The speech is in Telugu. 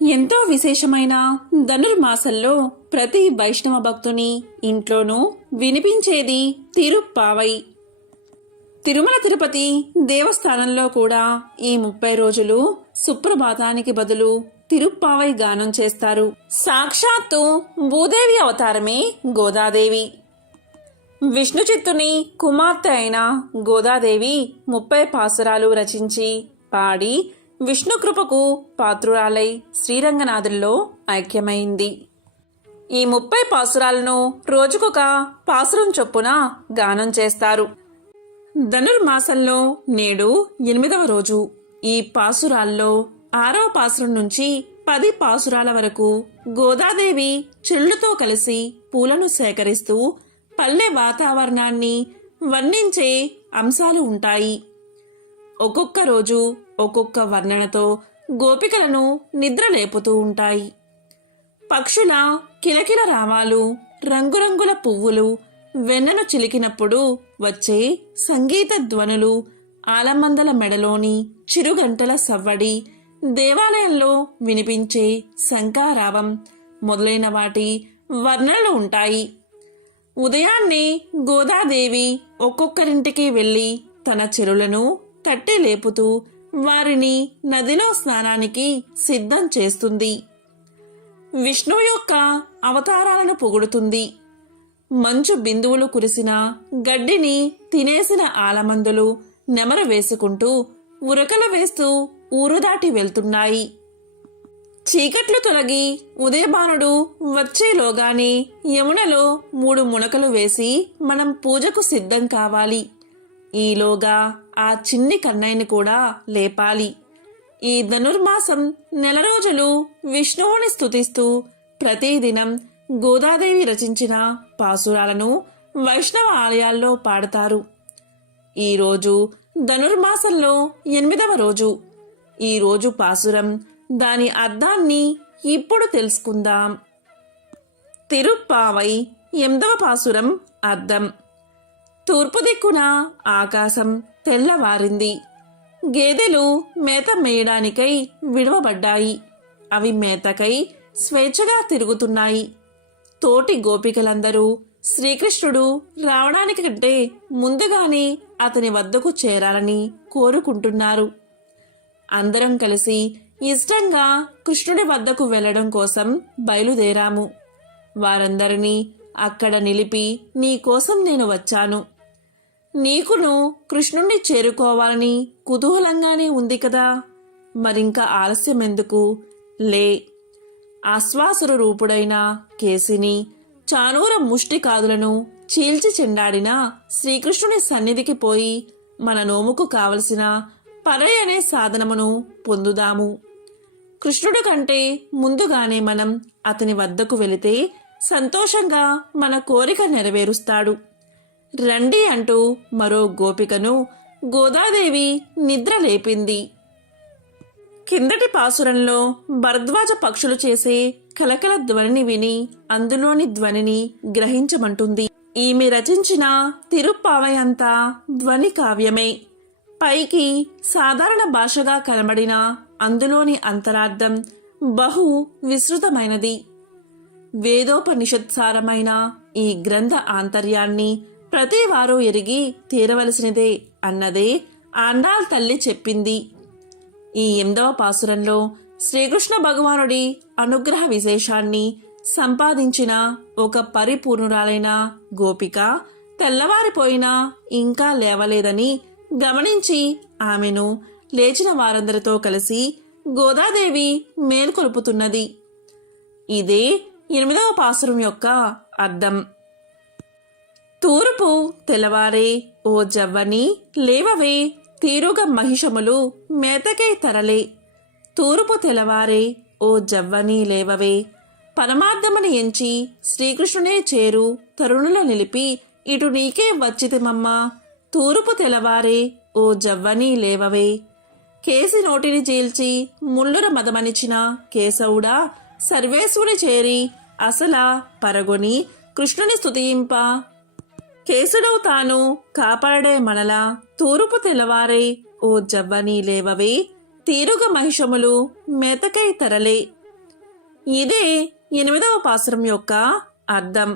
ఎంతో విశేషమైన ధనుర్మాసంలో ప్రతి వైష్ణవ భక్తుని ఇంట్లోనూ వినిపించేది తిరుప్పావై. తిరుమల తిరుపతి దేవస్థానంలో కూడా ఈ 30 రోజులు సుప్రభాతానికి బదులు తిరుప్పావై గానం చేస్తారు. సాక్షాత్తు భూదేవి అవతారమే గోదాదేవి. విష్ణు చిత్తుని కుమార్తె అయిన గోదాదేవి 30 పాసురాలు రచించి పాడి విష్ణు కృపకు పాత్రురాలై శ్రీరంగనాథుల్లో ఐక్యమైంది. ఈ 30 పాసురాలను రోజుకొక పాసురం చొప్పున గానం చేస్తారు. ధనుర్మాసంలో నేడు 8వ రోజు. ఈ పాసురాల్లో 6వ పాసురం నుంచి 10 పాసురాల వరకు గోదాదేవి చెల్లుతో కలిసి పూలను సేకరిస్తూ పల్లె వాతావరణాన్ని వర్ణించే అంశాలు ఉంటాయి. ఒక్కొక్క రోజు ఒక్కొక్క వర్ణనతో గోపికలను నిద్ర లేపుతూ ఉంటాయి. పక్షుల కిలకిల రావాలు, రంగురంగుల పువ్వులు వెన్నను చిలికినప్పుడు వచ్చే సంగీత ధ్వనులు, ఆలమందల మెడలోని చిరుగంటల సవ్వడి, దేవాలయంలో వినిపించే శంఖారావం మొదలైన వాటి వర్ణనలు ఉంటాయి. ఉదయాన్నే గోదాదేవి ఒక్కొక్కరింటికి వెళ్ళి తన చెరులను తట్టి లేపుతూ వారిని నదిలో స్నానానికి సిద్ధం చేస్తుంది. విష్ణువు యొక్క అవతారాలను పొగుడుతుంది. మంచు బిందువులు కురిసిన గడ్డిని తినేసిన ఆలమందులు నెమరు వేసుకుంటూ ఉరకలు వేస్తూ ఊరు దాటి వెళ్తున్నాయి. చీకట్లు తొలగి ఉదయభానుడు వచ్చేలోగానే యమునలో 3 మునకలు వేసి మనం పూజకు సిద్ధం కావాలి. ఈలోగా ఆ చిన్ని కన్నయ్యని కూడా లేపాలి. ఈ ధనుర్మాసం 4 రోజులు విష్ణువుని స్తుతిస్తూ ప్రతిదినం గోదాదేవి రచించిన పాసురాలను వైష్ణవ ఆలయాల్లో పాడతారు. ఈరోజు ధనుర్మాసంలో 8వ రోజు. ఈరోజు పాసురం, దాని అర్థాన్ని ఇప్పుడు తెలుసుకుందాం. తిరుప్పావై 8వ పాసురం అర్థం. తూర్పు దిక్కున ఆకాశం తెల్లవారింది. గేదెలు మేత మేయడానికై విడవబడ్డాయి. అవి మేతకై స్వేచ్ఛగా తిరుగుతున్నాయి. తోటి గోపికలందరూ శ్రీకృష్ణుడు రావడానికి కంటే ముందుగానే అతని వద్దకు చేరాలని కోరుకుంటున్నారు. అందరం కలిసి ఇష్టంగా కృష్ణుడి వద్దకు వెళ్లడం కోసం బయలుదేరాము. వారందరినీ అక్కడ నిలిపి నీకోసం నేను వచ్చాను. నీకును కృష్ణుణ్ణి చేరుకోవాలని కుతూహలంగానే ఉంది కదా, మరింక ఆలస్యమెందుకు? లే. ఆశ్వాసుర రూపుడైన కేసిని, చానూర ముష్టికాదులను చీల్చి చెండాడిన శ్రీకృష్ణుని సన్నిధికి పోయి మన నోముకు కావలసిన పరై అనే సాధనమును పొందుదాము. కృష్ణుడి కంటే ముందుగానే మనం అతని వద్దకు వెళితే సంతోషంగా మన కోరిక నెరవేరుస్తాడు. రండి అంటూ మరో గోపికను గోదాదేవి నిద్ర లేపింది. కిందటి పాసురంలో భరద్వాజ పక్షులు చేసే కలకల ధ్వనిని విని అందులోని ధ్వనిని గ్రహించమంటుంది. ఈమె రచించిన తిరుప్పావై అంతా ధ్వని కావ్యమే. పైకి సాధారణ భాషగా కనబడిన అందులోని అంతరార్థం బహు విస్తృతమైనది. వేదోపనిషత్సారమైన ఈ గ్రంథ ఆంతర్యాన్ని ప్రతివారు ఎరిగి తీరవలసినదే అన్నదే ఆండాళ్ తల్లి చెప్పింది. ఈ 8వ పాసురంలో శ్రీకృష్ణ భగవానుడి అనుగ్రహ విశేషాన్ని సంపాదించిన ఒక పరిపూర్ణురాలైన గోపిక తెల్లవారిపోయినా ఇంకా లేవలేదని గమనించి ఆమెను లేచిన వారందరితో కలిసి గోదాదేవి మేల్కొలుపుతున్నది. ఇదే 8వ పాసురం యొక్క అర్థం. తూర్పు తెల్లవారే ఓ జవ్వని లేవవే, తీరుగ మహిషములు మేతకై తరలే. తూర్పు తెల్లవారే ఓ జవ్వని లేవవే, పరమార్థముని ఎంచి శ్రీకృష్ణునే చేరు తరుణుల నిలిపి ఇటు నీకే వచ్చితిమమ్మా. తూర్పు తెల్లవారే ఓ జవ్వని లేవవే. కేసి నోటిని చీల్చి ముల్లుర మదమనిచిన కేశవుడా సర్వేశ్వరుని చేరి అసల పరగొని కృష్ణుని స్తుతింప కేసుడవు తాను కాపాడే మనలా. తూర్పు తెల్లవారే ఓ జవ్వని లేవవే, తీరుగ మహిషములు మేతకై తరలే. ఇదే 8వ పాసురం యొక్క అర్థం.